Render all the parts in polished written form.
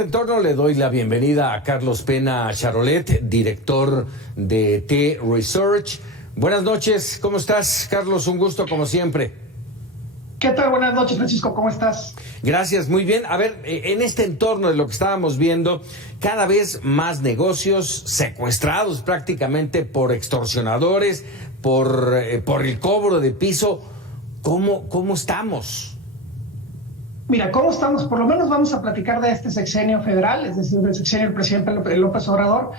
En torno le doy la bienvenida a Carlos Pena Charolet, director de T-Research. Buenas noches, ¿cómo estás, Carlos? Un gusto como siempre. ¿Qué tal? Buenas noches, Francisco, ¿cómo estás? Gracias, muy bien. A ver, en este entorno de lo que estábamos viendo, cada vez más negocios secuestrados prácticamente por extorsionadores, por el cobro de piso. ¿Cómo estamos? Mira, ¿cómo estamos? Por lo menos vamos a platicar de este sexenio federal, es decir, del sexenio del presidente López Obrador.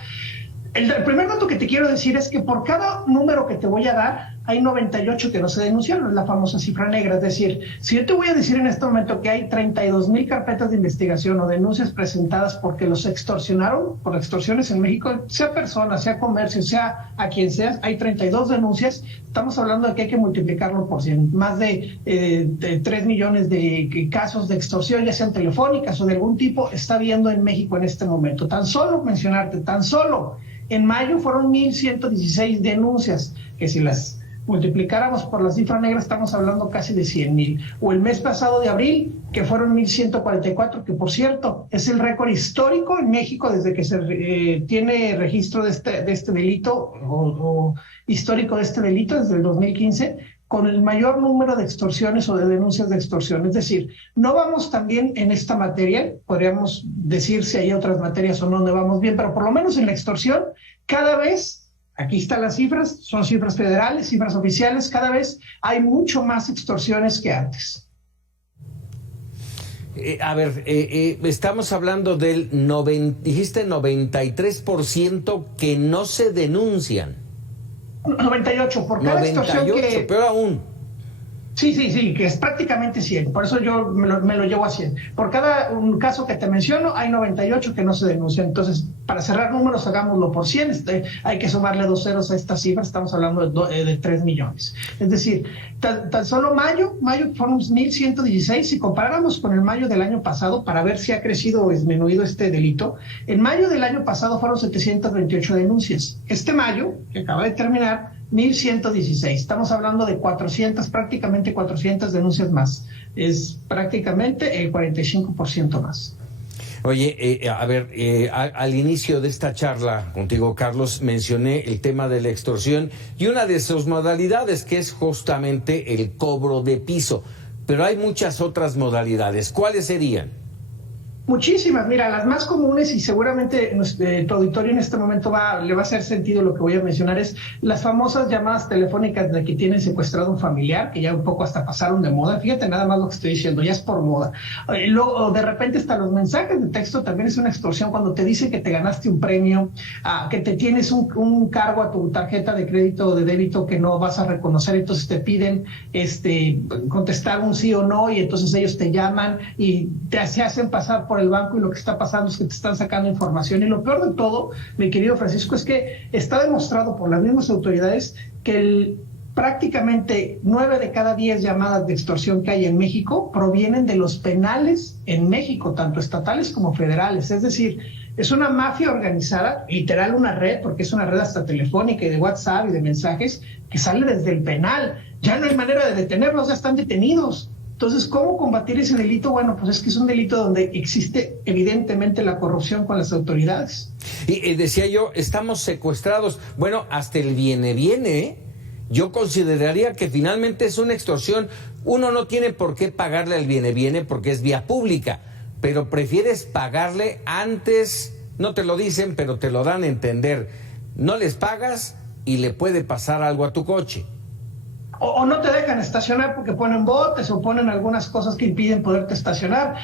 El primer dato que te quiero decir es que por cada número que te voy a dar, hay 98 que no se denunciaron, es la famosa cifra negra. Es decir, si yo te voy a decir en este momento que hay 32,000 carpetas de investigación o denuncias presentadas porque los extorsionaron, por extorsiones en México, sea persona, sea comercio, sea a quien sea, hay 32 denuncias, estamos hablando de que hay que multiplicarlo por 100. Más de 3 millones de casos de extorsión, ya sean telefónicas o de algún tipo, está habiendo en México en este momento. Tan solo en mayo fueron 1,116 denuncias, que si las multiplicáramos por la cifra negra estamos hablando casi de 100,000. O el mes pasado de abril, que fueron 1,144, que por cierto es el récord histórico en México desde que se tiene registro de este delito o histórico de este delito desde el 2015, con el mayor número de extorsiones o de denuncias de extorsión. Es decir, no vamos tan bien en esta materia, podríamos decir si hay otras materias o no donde vamos bien, pero por lo menos en la extorsión, cada vez, aquí están las cifras, son cifras federales, cifras oficiales, cada vez hay mucho más extorsiones que antes. Estamos hablando del 93% que no se denuncian. 98, por cada 98, extorsión que... peor aún. Sí, que es prácticamente 100, por eso yo me lo llevo a 100. Por cada un caso que te menciono, hay 98 que no se denuncian. Entonces, para cerrar números, hagámoslo por 100, hay que sumarle 2 ceros a esta cifra, estamos hablando de 3 millones. Es decir, tan solo mayo fueron 1,116, si comparáramos con el mayo del año pasado, para ver si ha crecido o disminuido este delito, en mayo del año pasado fueron 728 denuncias. Este mayo, que acaba de terminar, 1,116. Estamos hablando de prácticamente 400 denuncias más. Es prácticamente el 45% más. Oye, al inicio de esta charla contigo, Carlos, mencioné el tema de la extorsión y una de sus modalidades, que es justamente el cobro de piso. Pero hay muchas otras modalidades. ¿Cuáles serían? Muchísimas, mira, las más comunes, y seguramente tu auditorio en este momento le va a hacer sentido lo que voy a mencionar, es las famosas llamadas telefónicas de que tienen secuestrado un familiar, que ya un poco hasta pasaron de moda. Fíjate nada más lo que estoy diciendo, ya es por moda. Luego, de repente, hasta los mensajes de texto también es una extorsión cuando te dice que te ganaste un premio, que te tienes un cargo a tu tarjeta de crédito o de débito que no vas a reconocer, entonces te piden contestar un sí o no, y entonces ellos te llaman y se hacen pasar por el banco, y lo que está pasando es que te están sacando información. Y lo peor de todo, mi querido Francisco, es que está demostrado por las mismas autoridades que prácticamente 9 de cada 10 llamadas de extorsión que hay en México provienen de los penales en México, tanto estatales como federales. Es decir, es una mafia organizada, literal una red, porque es una red hasta telefónica y de WhatsApp y de mensajes, que sale desde el penal. Ya no hay manera de detenerlos, ya están detenidos. Entonces, ¿cómo combatir ese delito? Bueno, pues es que es un delito donde existe evidentemente la corrupción con las autoridades. Y decía yo, estamos secuestrados. Bueno, hasta el viene, ¿eh? Yo consideraría que finalmente es una extorsión. Uno no tiene por qué pagarle al viene porque es vía pública, pero prefieres pagarle antes, no te lo dicen, pero te lo dan a entender. No les pagas y le puede pasar algo a tu coche. O no te dejan estacionar porque ponen botes o ponen algunas cosas que impiden poderte estacionar,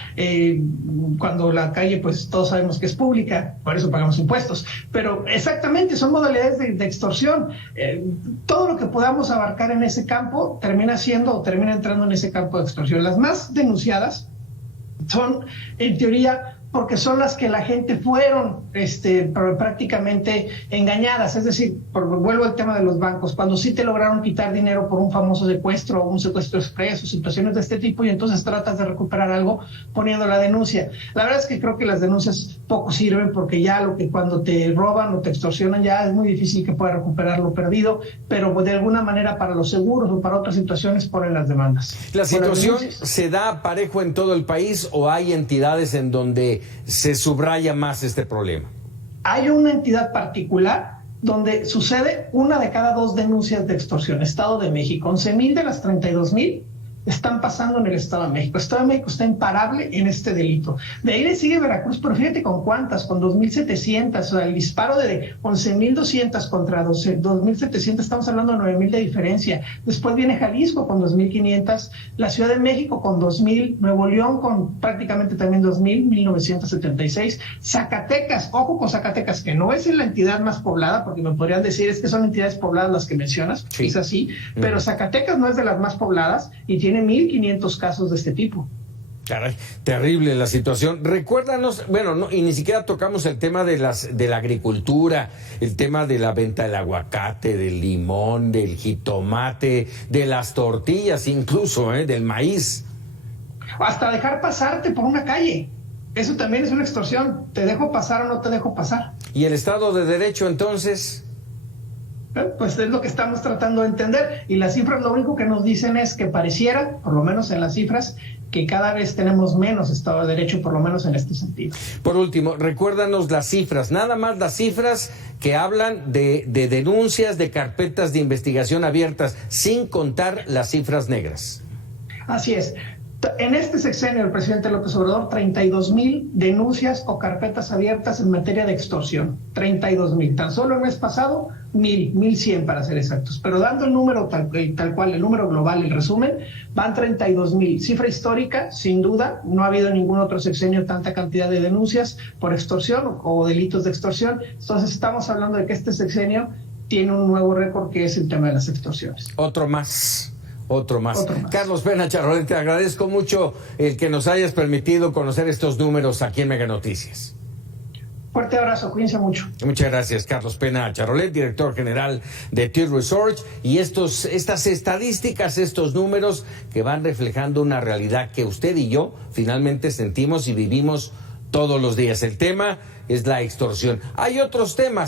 cuando la calle, pues todos sabemos que es pública, por eso pagamos impuestos. Pero exactamente, son modalidades de extorsión. Todo lo que podamos abarcar en ese campo termina entrando en ese campo de extorsión. Las más denunciadas son, en teoría, porque son las que la gente fueron prácticamente engañadas. Es decir, vuelvo al tema de los bancos, cuando sí te lograron quitar dinero por un famoso secuestro o un secuestro expreso, situaciones de este tipo, y entonces tratas de recuperar algo poniendo la denuncia. La verdad es que creo que las denuncias poco sirven, porque ya cuando te roban o te extorsionan ya es muy difícil que puedas recuperar lo perdido, pero de alguna manera para los seguros o para otras situaciones ponen las demandas. ¿La situación se da parejo en todo el país o hay entidades en donde se subraya más este problema? Hay una entidad particular donde sucede una de cada 2 denuncias de extorsión. Estado de México, 11,000 de las 32,000 están pasando en el Estado de México. El Estado de México está imparable en este delito. De ahí le sigue Veracruz, pero fíjate con cuántas, con 2,700, o sea, el disparo de 11,200 contra 2,700, estamos hablando de 9,000 de diferencia. Después viene Jalisco con 2,500, la Ciudad de México con 2,000, Nuevo León con prácticamente también 2,000, 1,976. Zacatecas, ojo con Zacatecas, que no es la entidad más poblada, porque me podrían decir, es que son entidades pobladas las que mencionas, sí. Es así, pero Zacatecas no es de las más pobladas y tiene 1,500 casos de este tipo. Caray, terrible la situación. Recuérdanos, bueno, no, y ni siquiera tocamos el tema de la agricultura, el tema de la venta del aguacate, del limón, del jitomate, de las tortillas, incluso, del maíz. Hasta dejar pasarte por una calle. Eso también es una extorsión. ¿Te dejo pasar o no te dejo pasar? ¿Y el Estado de Derecho, entonces? Pues es lo que estamos tratando de entender, y las cifras lo único que nos dicen es que pareciera, por lo menos en las cifras, que cada vez tenemos menos Estado de Derecho, por lo menos en este sentido. Por último, recuérdanos las cifras, nada más las cifras que hablan de denuncias, de carpetas de investigación abiertas, sin contar las cifras negras. Así es. En este sexenio del presidente López Obrador, 32,000 denuncias o carpetas abiertas en materia de extorsión. 32,000. Tan solo el mes pasado, 1,100 para ser exactos. Pero dando el número tal cual, el número global, el resumen, van 32,000. Cifra histórica, sin duda. No ha habido en ningún otro sexenio tanta cantidad de denuncias por extorsión o delitos de extorsión. Entonces estamos hablando de que este sexenio tiene un nuevo récord, que es el tema de las extorsiones. Otro más. Carlos Pena Charrolet, te agradezco mucho el que nos hayas permitido conocer estos números aquí en Mega Noticias. Fuerte abrazo, cuídense mucho. Muchas gracias, Carlos Pena Charrolet, director general de TIR Research, y estas estadísticas, estos números que van reflejando una realidad que usted y yo finalmente sentimos y vivimos todos los días. El tema es la extorsión. Hay otros temas.